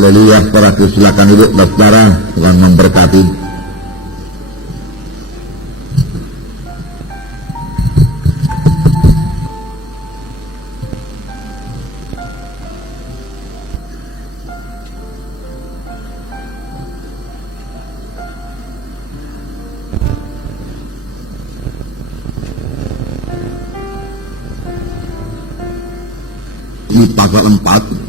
Haleluya, para silakan duduk saudara, Tuhan memberkati. Di pasal 4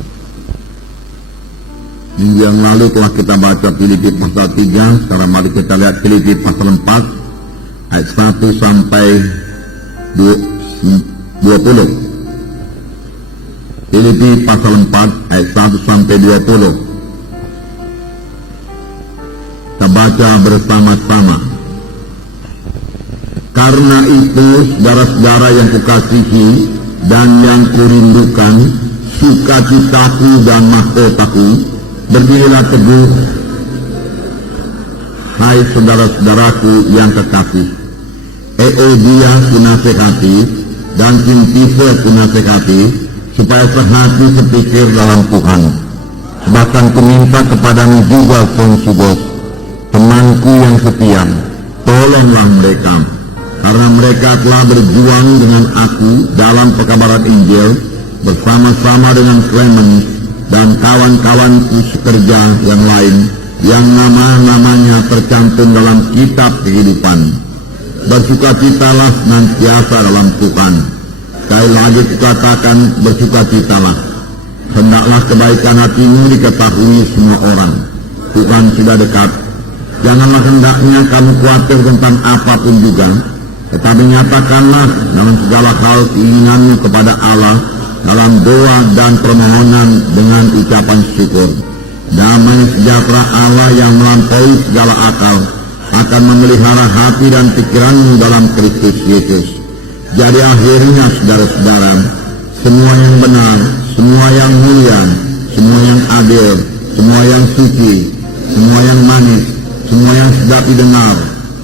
minggu yang lalu telah kita baca Filipi pasal 3. Sekarang mari kita lihat Filipi pasal 4 ayat 1 sampai 20. Filipi pasal 4 ayat 1 sampai 20. Kita baca bersama-sama. Karena itu saudara-saudara yang kukasihi dan yang kurindukan, sukacitaku dan mahkotaku, berdirilah teguh, hai saudara-saudaraku yang kekasih. Euodia kunasehati dan Sintife kunasehati, supaya sehati sepikir dalam Tuhan. Bahkan kuminta kepadamu juga Fonsudos, temanku yang setia, tolonglah mereka, karena mereka telah berjuang dengan aku dalam pekabaran Injil, bersama-sama dengan Clemens dan kawan-kawanku sekerja yang lain, yang nama-namanya tercantum dalam kitab kehidupan. Bersukacitalah senantiasa dalam Tuhan. Sekali lagi kukatakan, bersukacitalah. Hendaklah kebaikan hatimu diketahui semua orang. Tuhan sudah dekat. Janganlah hendaknya kamu khawatir tentang apapun juga, tetapi nyatakanlah dalam segala hal keinginanmu kepada Allah dalam doa dan permohonan dengan ucapan syukur. Damai sejahtera Allah yang melampaui segala akal akan memelihara hati dan pikiranmu dalam Kristus Yesus. Jadi akhirnya saudara-saudara, semua yang benar, semua yang mulia, semua yang adil, semua yang suci, semua yang manis, semua yang sedap didengar,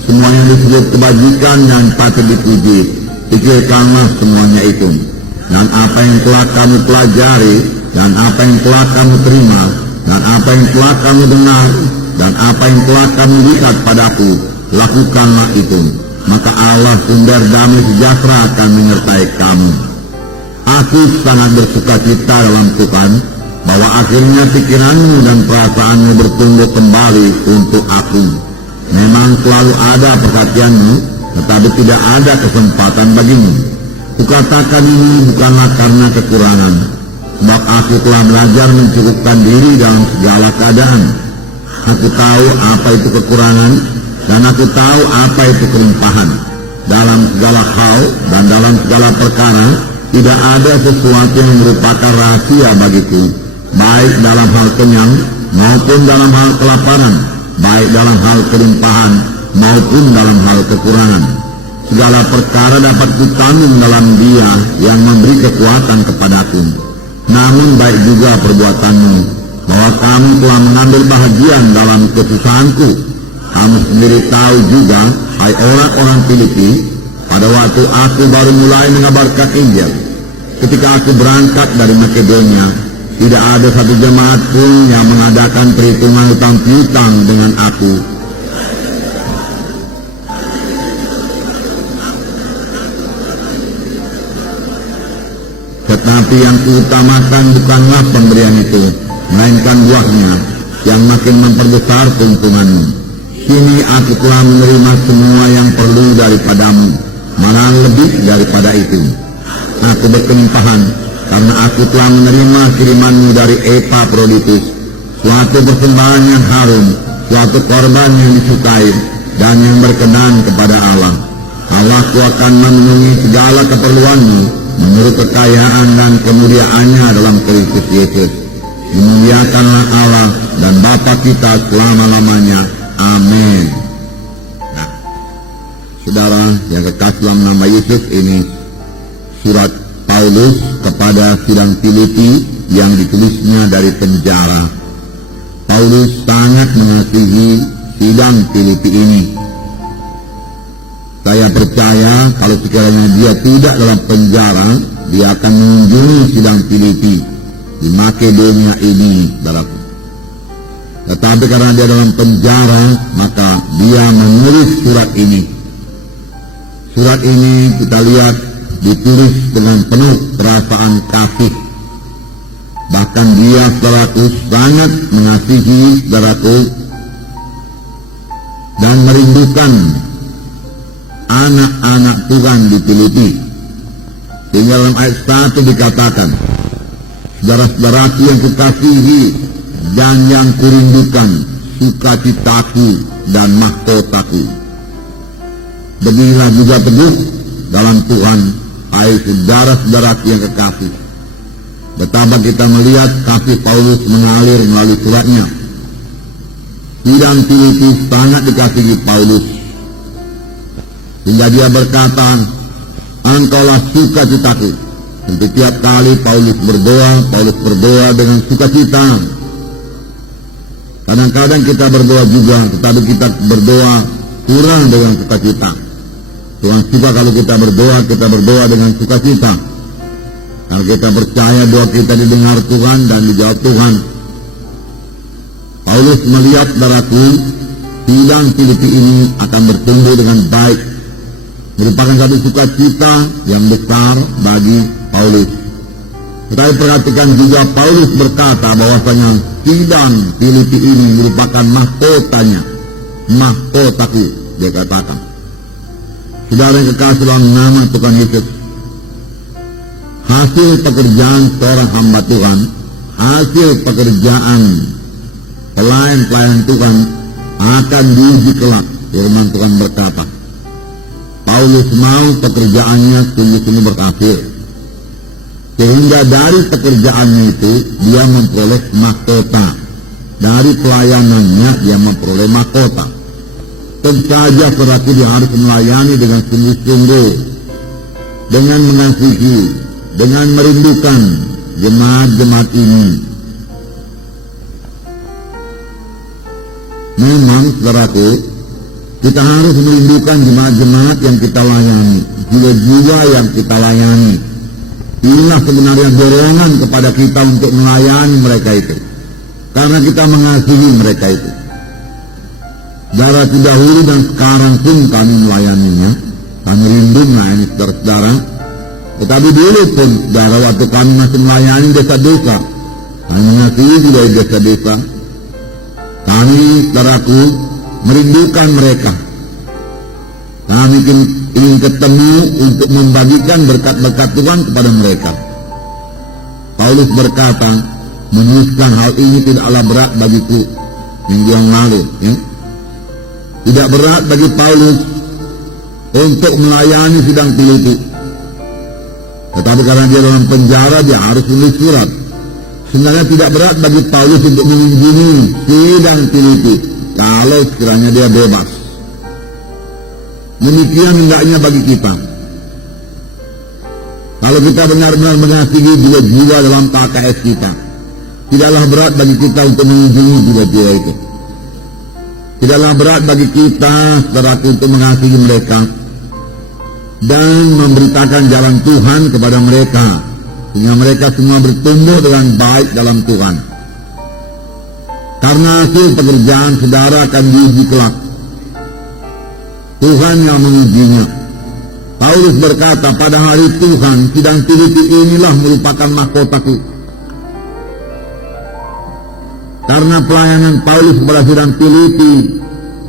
semua yang disebut kebajikan yang patut dipuji, pikirkanlah semuanya itu. Dan apa yang telah kamu pelajari, dan apa yang telah kamu terima, dan apa yang telah kamu dengar, dan apa yang telah kamu lihat padaku, lakukanlah itu. Maka Allah sumber damai sejahtera akan menyertai kamu. Aku sangat bersukacita dalam Tuhan, bahwa akhirnya pikiranmu dan perasaanmu bertumbuh kembali untuk aku. Memang selalu ada perhatianmu, tetapi tidak ada kesempatan bagimu. Kukatakan ini bukanlah karena kekurangan, sebab aku telah belajar mencukupkan diri dalam segala keadaan. Aku tahu apa itu kekurangan, dan aku tahu apa itu kelimpahan. Dalam segala hal dan dalam segala perkara, tidak ada sesuatu yang merupakan rahasia bagiku, baik dalam hal kenyang maupun dalam hal kelaparan, baik dalam hal kelimpahan maupun dalam hal kekurangan. Segala perkara dapat kutanggung dalam Dia yang memberi kekuatan kepadaku. Namun baik juga perbuatanmu, bahwa kamu telah mengambil bahagian dalam kesusahanku. Kamu sendiri tahu juga, hai orang-orang Filipi, pada waktu aku baru mulai mengabarkan Injil, ketika aku berangkat dari Makedonia, tidak ada satu jemaat pun yang mengadakan perhitungan hutang piutang dengan aku. Tetapi yang kuutamakan bukanlah pemberian itu, melainkan buahnya yang makin memperbesar keuntunganmu. Kini aku telah menerima semua yang perlu daripadamu, malah lebih daripada itu. Aku berkelimpahan, karena aku telah menerima kirimanmu dari Epaphroditus, suatu persembahan yang harum, suatu korban yang disukai, dan yang berkenan kepada Allah. Allahku akan memenuhi segala keperluanmu, menurut kekayaan dan kemuliaannya dalam Kristus Yesus. Dimuliakanlah Allah dan Bapa kita selama-lamanya. Amin. Nah, saudara yang kekasih dalam nama Yesus, ini surat Paulus kepada sidang Filipi yang ditulisnya dari penjara. Paulus sangat mengasihi sidang Filipi ini. Saya percaya kalau sekiranya dia tidak dalam penjara, dia akan mengunjungi sidang Filipi di Makedonia ini, saudara. Tetapi karena dia dalam penjara, maka dia menulis surat ini. Surat ini kita lihat ditulis dengan penuh perasaan kasih. Bahkan dia, saudaraku, sangat mengasihi saudaraku dan merindukan anak-anak Tuhan di Filipi. Sehingga dalam ayat 1 dikatakan, saudara-saudaraku yang kukasihi dan yang kurindukan, sukacitaku dan mahkotaku. Beginilah juga teguh dalam Tuhan, hai saudara-saudaraku yang kekasih. Betapa kita melihat kasih Paulus mengalir melalui suratnya. Sidang Filipi sangat dikasihi Paulus, hingga dia berkata, engkaulah sukacitaku. Setiap kali Paulus berdoa dengan sukacita. Kadang-kadang kita berdoa juga, tetapi kita berdoa kurang dengan sukacita. Tuhan suka kalau kita berdoa dengan sukacita. Kalau kita percaya doa kita didengar Tuhan dan dijawab Tuhan. Paulus melihat, saudaraku, sidang Filipi ini akan bertumbuh dengan baik, merupakan satu sukacita yang besar bagi Paulus. Tetapi perhatikan juga Paulus berkata bahwasanya sidang Filipi ini merupakan mahkotanya, mahkotaku, dia katakan. Saudara yang kekasih dalam nama Tuhan Yesus, hasil pekerjaan seorang hamba Tuhan, hasil pekerjaan pelayan-pelayan Tuhan akan diuji kelak. Firman Tuhan berkata, Paulus mau pekerjaannya sungguh-sungguh berhasil, sehingga dari pekerjaannya itu dia memperoleh mahkota. Dari pelayanannya dia memperoleh mahkota. Tentu saja saudaraku, dia harus melayani dengan sungguh-sungguh, dengan mengasihi, dengan merindukan jemaat-jemaat ini. Memang saudaraku, kita harus merindukan jemaat-jemaat yang kita layani, jiwa-jiwa yang kita layani. Inilah sebenarnya dorongan kepada kita untuk melayani mereka itu, karena kita mengasihi mereka itu. Dari dahulu dan sekarang pun kami melayaninya, kami rindu melayani saudara-saudara. Tetapi dulu pun, saudara, waktu kami masih melayani desa-desa, kami mengasihi juga di desa-desa. Kami, saudaraku, merindukan mereka. Kami ingin ketemu untuk membagikan berkat-berkat Tuhan kepada mereka. Paulus berkata, menuliskan hal ini tidaklah berat bagiku minggu yang lalu. Ya? Tidak berat bagi Paulus untuk melayani sidang Filipi. Tetapi karena dia dalam penjara, dia harus menulis surat. Sebenarnya tidak berat bagi Paulus untuk mengunjungi sidang Filipi kalau sekiranya dia bebas. Demikian hendaknya bagi kita. Kalau kita benar-benar mengasihi jiwa-jiwa dalam KKS kita, tidaklah berat bagi kita untuk mengunjungi jiwa-jiwa itu. Tidaklah berat bagi kita, saudara, untuk mengasihi mereka dan memberitakan jalan Tuhan kepada mereka, sehingga mereka semua bertumbuh dengan baik dalam Tuhan. Karena hasil pekerjaan saudara akan diuji kelak. Tuhan yang mengujinya. Paulus berkata, pada hari Tuhan, sidang Filipi inilah merupakan mahkotaku. Karena pelayanan Paulus kepada sidang Filipi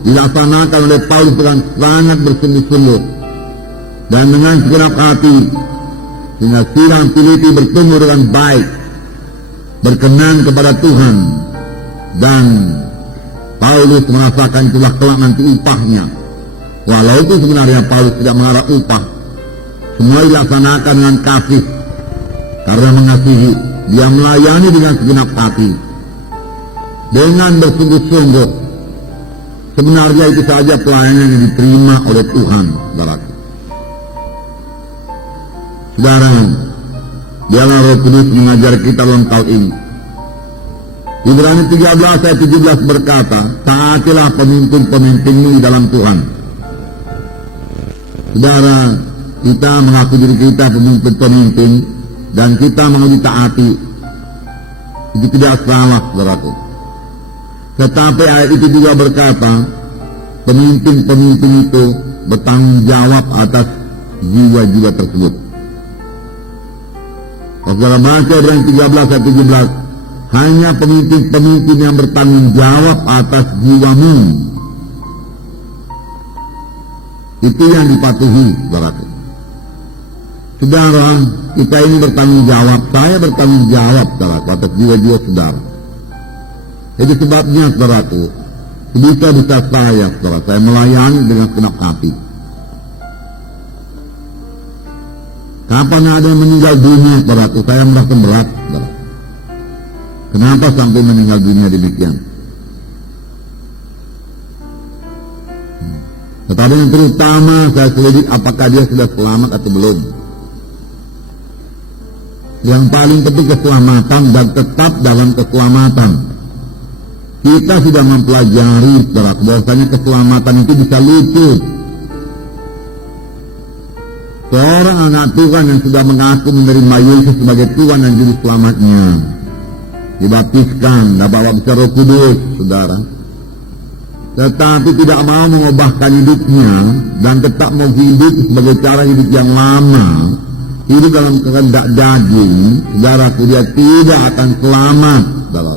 dilaksanakan oleh Paulus dengan sangat bersungguh-sungguh dan dengan segenap hati, sehingga sidang Filipi bertumbuh dengan baik, berkenan kepada Tuhan, dan Paulus merasakan itulah kelak nanti upahnya. Walaupun sebenarnya Paulus tidak mengharap upah, semua dilaksanakan dengan kasih. Karena mengasihi, dia melayani dengan segenap hati, dengan bersungguh-sungguh. Sebenarnya itu saja pelayanan yang diterima oleh Tuhan, saudaraku. Saudara, biarlah Roh Kudus mengajar kita dalam hal ini. Ibrani 13 ayat 17 berkata, taatilah pemimpin-pemimpinmu di dalam Tuhan. Saudara, kita mengaku diri kita pemimpin-pemimpin dan kita mau ditaati. Itu tidak salah, saudaraku. Tetapi ayat itu juga berkata, pemimpin-pemimpin itu bertanggung jawab atas jiwa-jiwa tersebut. Saudara baca Ibrani 13 ayat 17, hanya pemimpin-pemimpin yang bertanggung jawab atas jiwamu. Itu yang dipatuhi, saudaraku. Saudara, kita ini bertanggung jawab, saya bertanggung jawab, saudaraku, atas jiwa-jiwa saudara. Itu sebabnya, saudaraku, bisa-bisa saya melayani dengan segenap hati. Kapan ada yang meninggal dunia, saudaraku, saya merasa berat, saudara. Kenapa sampai meninggal dunia demikian? Tetapi yang terutama saya selidik apakah dia sudah selamat atau belum. Yang paling penting keselamatan dan tetap dalam keselamatan. Kita sudah mempelajari bahwasanya keselamatan itu bisa luput. Seorang anak Tuhan yang sudah mengaku menerima Yesus sebagai Tuhan dan Juru Selamatnya, dibaptiskan, dapat baptisan Roh Kudus, saudara. Tetapi tidak mau mengubahkan hidupnya dan tetap mau hidup sebagai cara hidup yang lama, hidup dalam kehendak daging, saudaraku, dia tidak akan selamat, saudara.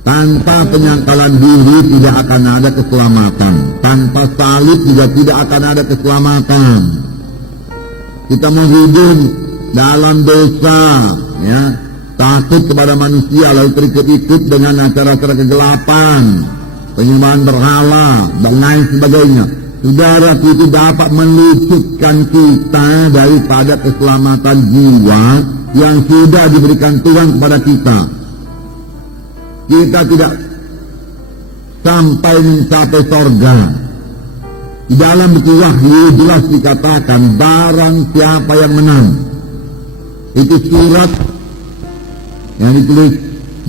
Tanpa penyangkalan diri tidak akan ada keselamatan. Tanpa salib juga tidak akan ada keselamatan. Kita mau hidup dalam dosa, ya, takut kepada manusia, lalu terikut-ikut dengan acara-acara kegelapan, penyembahan berhala, dan lain sebagainya. Saudara, itu dapat meluputkan kita daripada keselamatan jiwa yang sudah diberikan Tuhan kepada kita. Kita tidak sampai mencapai sorga. Di dalam buku Wahyu jelas dikatakan barang siapa yang menang. Itu surat yang ditulis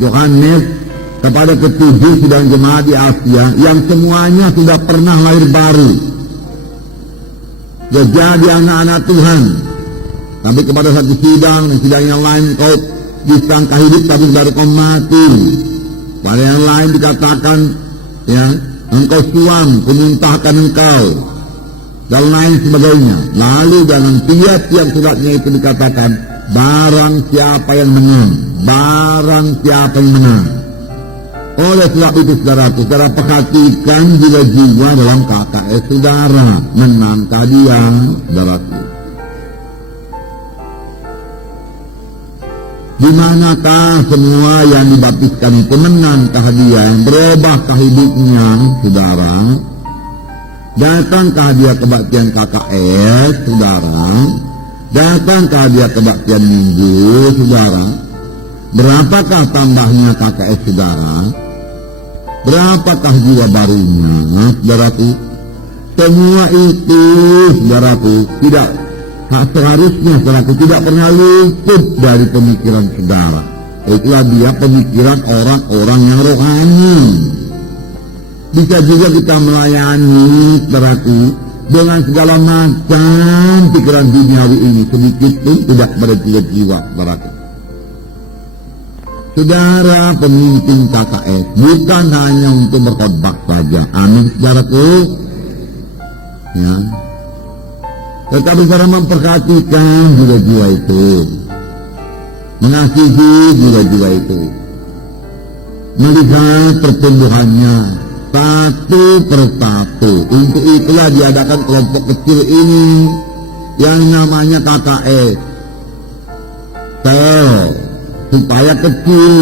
Yohanes kepada ketujuh sidang jemaat di Asia yang semuanya sudah pernah lahir baru, jadi anak-anak Tuhan. Tapi kepada satu sidang yang lain kau disangka hidup tapi baru kau mati. Pada yang lain dikatakan, ya, engkau suam, kumuntahkan engkau, dan lain sebagainya. Lalu dalam tiap-tiap suratnya itu dikatakan, barang siapa yang menang, barang siapa yang menang. Oleh sebab itu, saudara perhatikan jiwa-jiwa dalam KKS saudara. Menangkah dia, saudaraku? Di manakah semua yang dibaptiskan itu menangkah dia, berubahkah hidupnya, saudara? Datangkah dia kebaktian KKS, saudara? Datangkah dia kebaktian minggu, saudara? Berapakah tambahnya KKS, saudara? Berapakah jiwa barunya, saudaraku? Semua itu, saudaraku, tidak seharusnya, saudaraku, tidak pernah luput dari pemikiran saudara. Itulah dia pemikiran orang-orang yang rohani. Bisa juga kita melayani, saudaraku, dengan segala macam pikiran duniawi ini, sedikit pun tidak pada jiwa-jiwa, saudaraku. Saudara pemimpin KKS bukan hanya untuk berkhotbah saja, amin, saudaraku, ya. Tetapi cara memperhatikan jiwa-jiwa itu, mengasihi jiwa-jiwa itu, melihat pertumbuhannya satu persatu. Untuk itulah diadakan kelompok kecil ini yang namanya KKS, supaya kecil,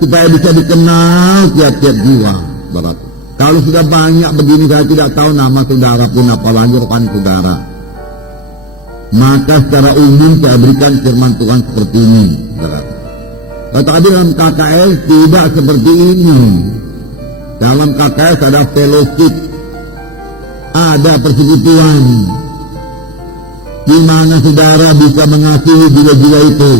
supaya bisa dikenal tiap-tiap jiwa. Berarti kalau sudah banyak begini, saya tidak tahu nama saudara pun, apalagi rekan saudara. Maka secara umum saya berikan firman Tuhan seperti ini. Tetapi dalam KKS tidak seperti ini. Dalam KKS ada fellowship, ada persekutuan, di mana saudara bisa mengasihi jiwa-jiwa itu,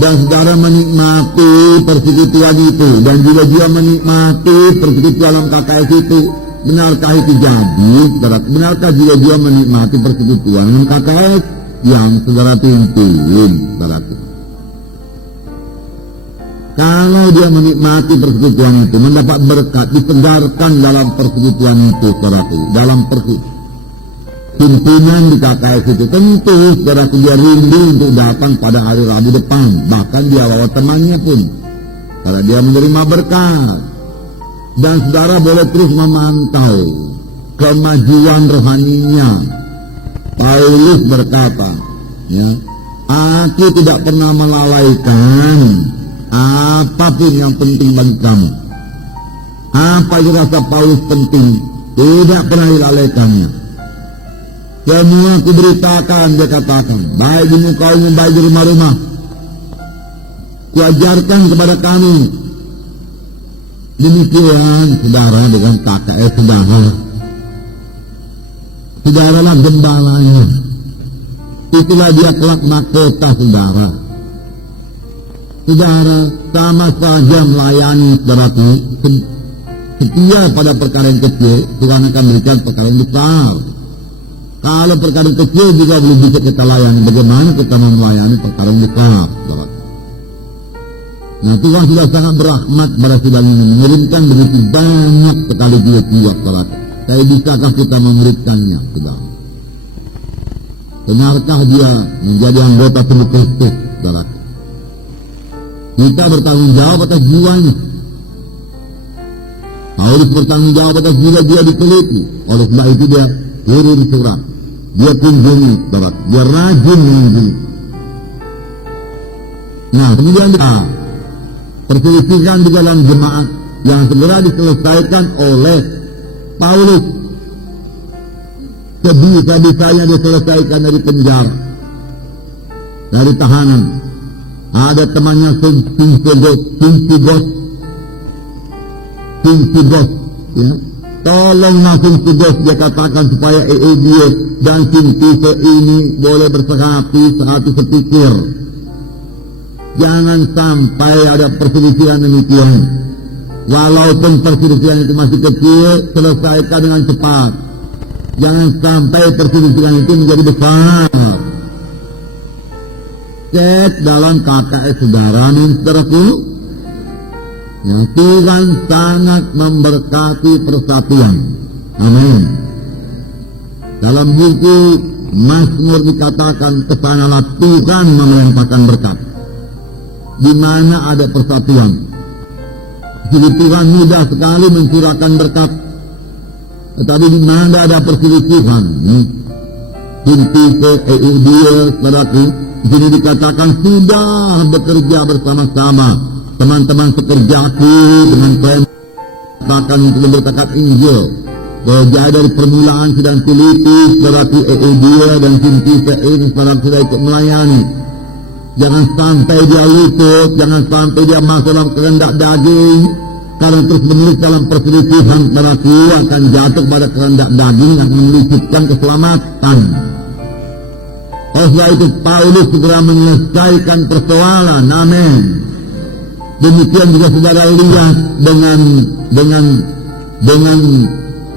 dan saudara menikmati persekutuan itu, dan jiwa-jiwa menikmati persekutuan dalam KKS itu. Benarkah itu jadi, saudara? Benarkah jiwa-jiwa menikmati persekutuan dengan KKS yang saudara pimpin, saudara? Kalau dia menikmati persekutuan itu, mendapat berkat, disegarkan dalam persekutuan itu, saudaraku, dalam himpunan di KKS itu, tentu saudaraku dia rindu untuk datang pada hari Rabu depan, bahkan dia bawa temannya pun, karena dia menerima berkat. Dan saudara boleh terus memantau kemajuan rohaninya. Paulus berkata, ya, aku tidak pernah melalaikan apapun yang penting bagi kamu. Apa yang rasa Paulus penting, tidak pernah dilalaikannya. Semua kuberitakan, dia katakan, baik di muka umum, baik di rumah-rumah, kuajarkan kepada kami. Demikian saudara dengan KKS saudara. Saudaralah gembalanya. Itulah dia kelak mahkota saudara. Saudara sama saja melayani saudaraku. Setia pada perkara yang kecil, Tuhan akan berikan perkara yang besar. Kalau perkara yang kecil juga belum bisa kita layani, bagaimana kita melayani perkara yang besar, saudara? Nah, Tuhan sudah sangat berahmat pada sidang ini, mengirimkan begitu banyak sekali jiwa-jiwa, saudara. Tapi bisakah kita memberikannya, saudara? Benarkah dia menjadi anggota tubuh Kristus, saudara? Kita bertanggung jawab atas jiwanya. Paulus bertanggung jawab atas jiwa dia diteliti. Oleh sebab itu dia kirim surat, dia kunjungi, saudara. Dia rajin mengunjungi. Nah, kemudian perselisihan di dalam jemaat yang segera diselesaikan oleh Paulus. Sebisa-bisanya diselesaikan dari penjara, dari tahanan. Ada temannya Sintigos, ya. Tolonglah Sintigos, dia katakan, supaya dia dan Sintigos ini boleh bersehati, sehati sepikir. Jangan sampai ada perselisihan demikian. Walaupun perselisihan itu masih kecil, selesaikan dengan cepat. Jangan sampai perselisihan itu menjadi besar. Cek dalam KKS saudara nih, saudaraku. Yang Tuhan sangat memberkati persatuan. Amin. Dalam buku Mazmur dikatakan, kesanalah Tuhan melimpahkan berkat. Di mana ada persatuan, jadi Tuhan mudah sekali mencurahkan berkat. Tetapi di mana ada perselisihan, inti ke dia, saudaraku, di sini dikatakan sudah bekerja bersama-sama teman-teman sekerjaku dengan klaim bahkan untuk memberitakan Injil. Bahwa dari permulaan sedang teliti, saudaraku, dia dan inti ke ini, saudaraku, sudah ikut melayani. Jangan sampai dia luput, jangan sampai dia masuk dalam kehendak daging. Karena terus menerus dalam perselisihan, saudaraku, akan jatuh pada kehendak daging yang menyulitkan keselamatan. Oleh sebab itu Paulus segera menyelesaikan persoalan. Amin. Demikian juga saudara lihat dengan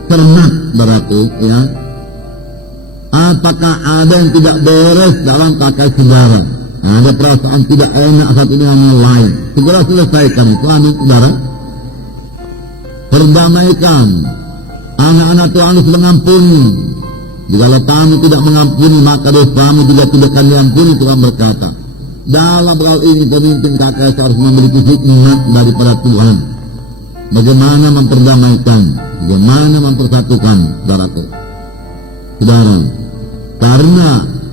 cermat, saudaraku, ya. Apakah ada yang tidak beres dalam KKS saudara? Ada perasaan tidak enak satu dengan yang lain, segera selesaikan itu. Amin, saudara. Perdamaikan. Anak-anak Tuhan harus mengampuni. Jikalau kamu tidak mengampuni, maka dosamu juga tidak akan diampuni, Tuhan berkata. Dalam hal ini pemimpin KKS harus memiliki hikmat daripada Tuhan. Bagaimana memperdamaikan, bagaimana mempersatukan, saudaraku. Saudara, karena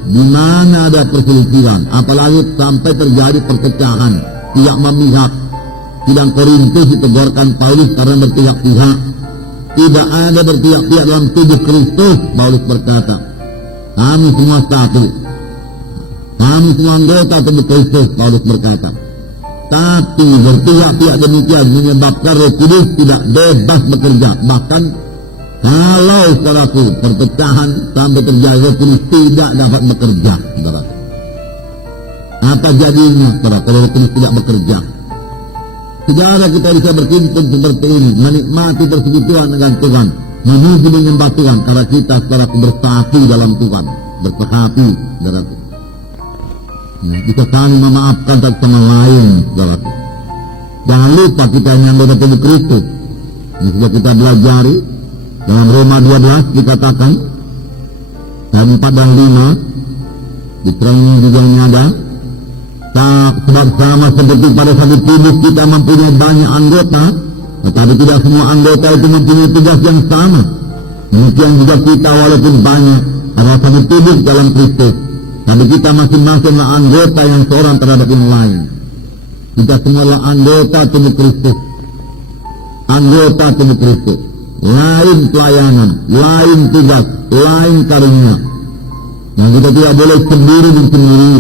di mana ada perselisihan, apalagi sampai terjadi perpecahan, tidak memihak. Sidang Korintus ditegurkan Paulus karena berpihak-pihak. Tidak ada berpihak-pihak dalam tubuh Kristus, Paulus berkata. Kami semua satu. Kami semua anggota tubuh Kristus, Paulus berkata. Tapi berpihak-pihak demikian menyebabkan Roh Kudus tidak bebas bekerja. Bahkan kalau, saudaraku, perpecahan sampai terjadi, Roh Kudus tidak dapat bekerja, saudara. Apa jadinya, saudara, kalau Roh Kudus tidak bekerja? Saudara, kita bisa berkumpul seperti ini, menikmati persekutuan dengan Tuhan, menuju menyembah Tuhan, karena kita, saudaraku, bersatu dalam Tuhan, bersehati, saudaraku. Bisa saling memaafkan satu sama lain, saudaraku. Jangan lupa kita hanya anggota tubuh Kristus. Ini sudah kita belajari dalam Roma 12 dikatakan ayat 4 dan 5 di training juga ini ada. Sebab sama seperti pada satu tubuh kita mempunyai banyak anggota, tetapi tidak semua anggota itu mempunyai tugas yang sama. Demikian juga kita walaupun banyak adalah satu tubuh dalam Kristus, tapi kita masing-masing adalah anggota yang seorang terhadap yang lain. Kita semua adalah anggota tubuh Kristus. Anggota tubuh Kristus. Lain pelayanan, lain tugas, lain karunia. Yang kita tidak boleh sendiri dan sendiri.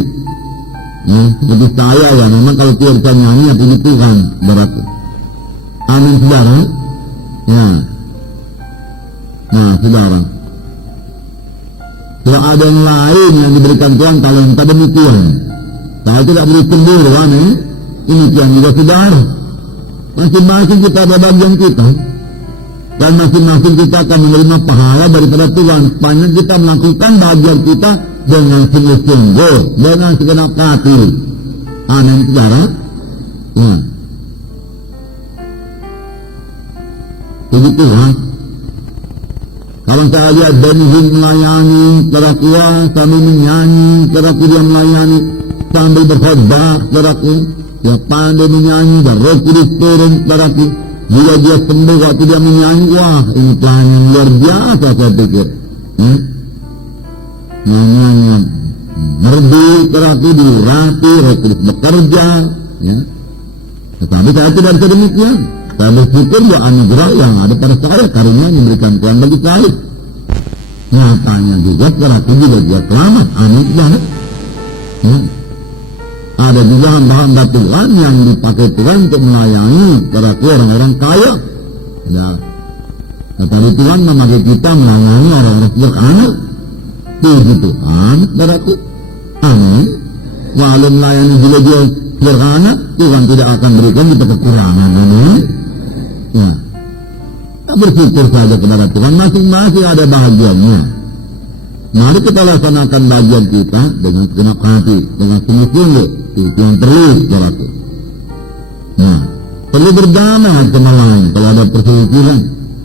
Seperti saya ya, memang kalau kita nyanyi ya puji Tuhan berarti. Amin saudara. Ya. Nah saudara, kalau ada yang lain yang diberikan Tuhan talenta demikian, saya tidak boleh sendiri. Amin. Ini yang juga saudara. Masing-masing kita ada bagian kita, dan masing-masing kita akan menerima pahala daripada Tuhan. Sepanjang kita melakukan bagian kita dengan sungguh-sungguh, dengan segenap hati. Amin saudara. Ya. Begitu lah. Kalau saya lihat Benjamin melayani, saudaraku, sambil menyanyi, saudaraku dia melayani, sambil berkhotbah, saudaraku, dia pandai menyanyi, dan Roh Kudus turun, saudaraku. Bila dia sembuh waktu dia menyanyi, wah ini pelayanan yang luar biasa saya pikir. Nyanyiannya merdu, saudaraku, diurapi, Roh Kudus bekerja. Tetapi saya tidak bisa demikian. Saya bersyukur ya anugerah yang ada pada saya, karunia yang diberikan Tuhan bagi saya. Nyatanya juga saudaraku juga dia selamat. Amin banget. Ada juga hamba-hamba Tuhan yang dipakai Tuhan untuk melayani saudaraku orang-orang kaya. Nah, tetapi Tuhan memakai kita melayani orang-orang sederhana. Puji Tuhan, saudaraku. Amin. Walau melayani juga dia sederhana, Tuhan tidak akan berikan kita kekurangan. Amin. Nah, kita bersyukur saja kepada Tuhan, masing-masing ada bahagiannya. Mari kita laksanakan bagian kita dengan segenap hati, dengan sungguh-sungguh. Itu yang perlu, saudaraku. Nah, perlu berdamai sama lain. Kalau ada perselisihan,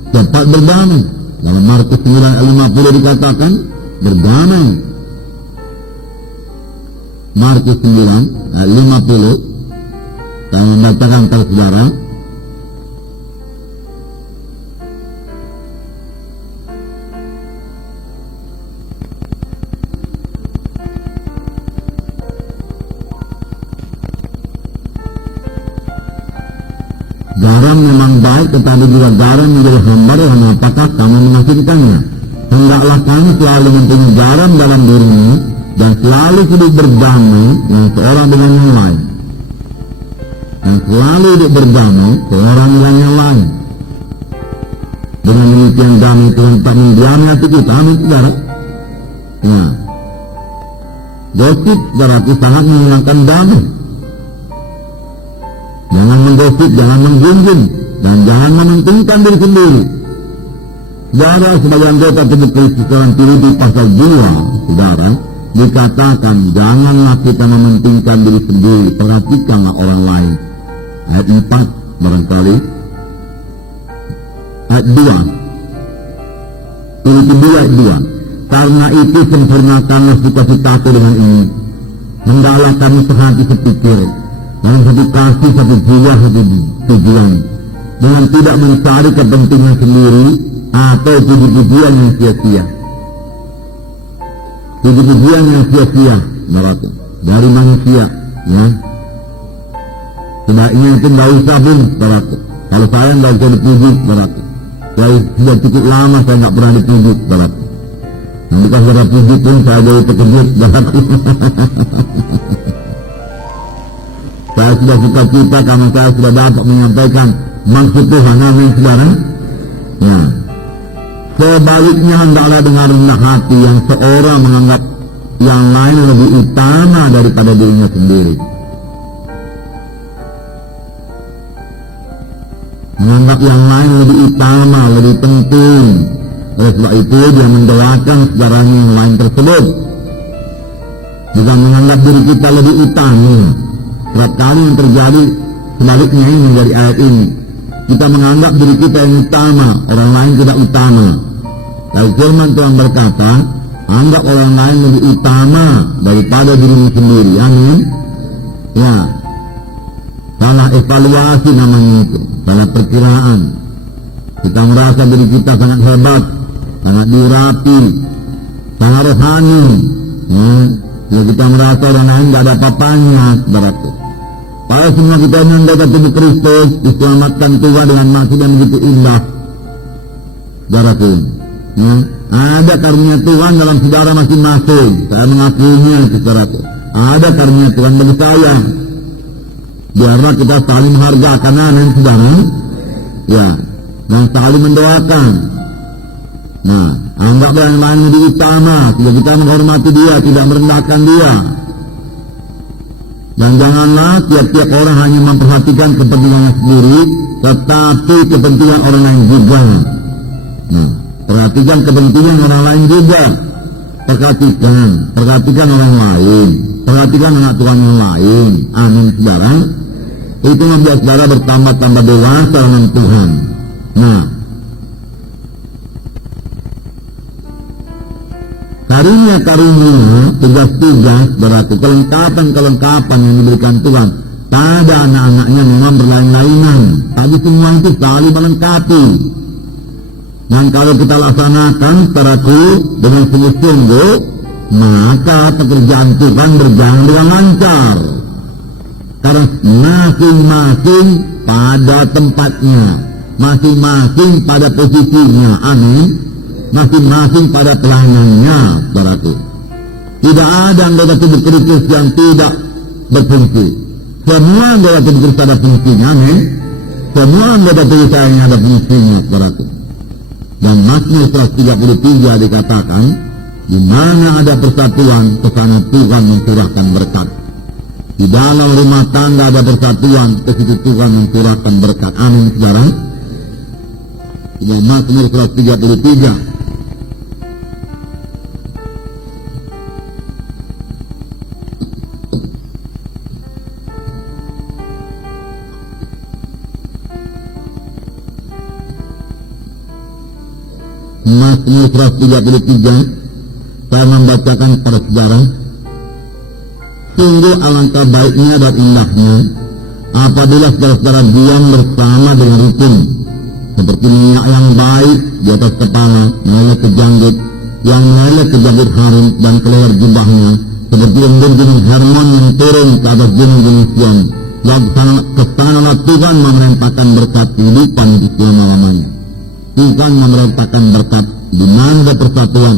cepat berdamai. Dalam Markus 9:50 dikatakan berdamai. Markus 9:50 saya membacakan kepada saudara. Garam memang baik, tetapi juga garam menjadi hambar yang apakah kamu mengasihkannya? Hendaklah kamu selalu mempunyai garam dalam dirimu dan selalu hidup berdamai yang seorang dengan yang lain. Dan selalu hidup berdamai seorang dengan yang lain. Dengan demikian damai Tuhan tak mendiami hati kita. Amin saudara. Nah, gosip saudaraku sangat menghilangkan damai. Jangan menggosip, jangan menggunjing, dan jangan mementingkan diri sendiri. Saudara, sebagai anggota tubuh Kristus dalam Filipi pasal 2, saudara, dikatakan janganlah kita mementingkan diri sendiri, perhatikanlah orang lain. Ayat 4 barangkali. Ayat 2. Filipi 2 ayat 2. Karena itu sempurnakanlah sukacitaku dengan ini. Hendaklah kami sehati sepikir, dalam satu kasih, satu jiwa, satu tujuan, dengan tidak mencari kepentingan sendiri atau puji-pujian yang sia-sia. Puji-pujian yang sia-sia berarti dari manusia, ya. Sebaiknya itu tidak usah pun berarti. Kalau saya tidak usah dipuji berarti. Saya sudah cukup lama saya tidak pernah dipuji berarti. Nanti kalau saya puji pun saya jadi terkejut berarti. Saya sudah suka cita karena saya sudah dapat menyampaikan maksud Tuhan. Amin saudara. Ya. Sebaliknya hendaklah dengan rendah hati yang seorang menganggap yang lain lebih utama daripada dirinya sendiri. Menganggap yang lain lebih utama, lebih penting. Oleh sebab itu dia mendoakan saudaranya yang lain tersebut. Bukan menganggap diri kita lebih utama. Setiap kali yang terjadi Sebaliknya ini dari ayat ini, kita menganggap diri kita yang utama, orang lain tidak utama. Lalu firman Tuhan berkata, anggap orang lain lebih utama daripada dirimu sendiri. Amin. Ya, salah evaluasi namanya itu, salah perkiraan. Kita merasa diri kita sangat hebat, sangat diurapi, sangat rohani. Ya, kalau kita merasa orang lain tidak ada apa-apanya, saudaraku. Padahal semua kita yang mendapat tubuh Kristus diselamatkan Tuhan dengan maksud yang begitu indah, saudaraku. Ya, ada karunia Tuhan dalam saudara masing-masing. Saya mengakuinya, saudaraku. Ada karunia Tuhan bagi saya. Biarlah kita saling menghargakan, amin, saudara. Ya, dan saling mendoakan. Nah, anggaplah yang lain lebih utama. Tidak kita menghormati dia, tidak merendahkan dia. Dan janganlah tiap-tiap orang hanya memperhatikan kepentingannya sendiri, tetapi kepentingan orang lain juga. Nah, perhatikan kepentingan orang lain juga. Perhatikan orang lain. Perhatikan anak Tuhan yang lain. Amin, saudara. Itu membuat saudara bertambah-tambah dewasa dengan Tuhan. Nah, karunia-karunia, tugas-tugas, berarti kelengkapan-kelengkapan yang diberikan Tuhan pada anak-anaknya memang berlain-lainan. Tapi semua itu saling melengkapi. Dan kalau kita laksanakan saudaraku dengan sungguh-sungguh, maka pekerjaan Tuhan berjalan dengan lancar. Karena masing-masing pada tempatnya, masing-masing pada posisinya, amin. Masing-masing pada pelayanannya, saudaraku. Tidak ada anggota tubuh Kristus yang tidak berfungsi. Semua anggota tubuh Kristus ada fungsinya, amin. Semua anggota tubuh saya ada fungsinya, saudaraku. Dan Mazmur 133 dikatakan, di mana ada persatuan, ke sana Tuhan mencurahkan berkat. Di dalam rumah tangga ada persatuan, ke situ Tuhan mencurahkan berkat. Amin, saudara. Di Mazmur 133. Mazmur 133, saya membacakan kepada saudara. Sungguh alangkah baiknya dan indahnya apabila saudara-saudara diam bersama dengan rukun, seperti minyak yang baik di atas kepala meleleh ke janggut, yang meleleh ke janggut Harun dan ke leher jubahnya, seperti embun-gunung Hermon yang turun ke atas gunung-gunung Sion. Kesanalah Tuhan memerintahkan berkat kehidupan di selama-lamanya. Tuhan memerintahkan berkat di mana ada persatuan.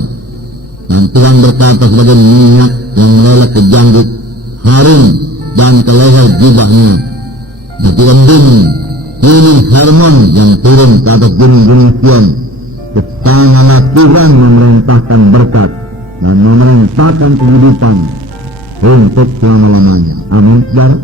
Dan Tuhan berkata sebagai minyak yang meleleh ke janggut Harun dan ke leher jubahnya. Jadi gunung Hermon yang turun ke atas gunung-gunung Sion. Kesanalah Tuhan memerintahkan berkat dan memerintahkan kehidupan untuk selama-lamanya. Amin, saudara.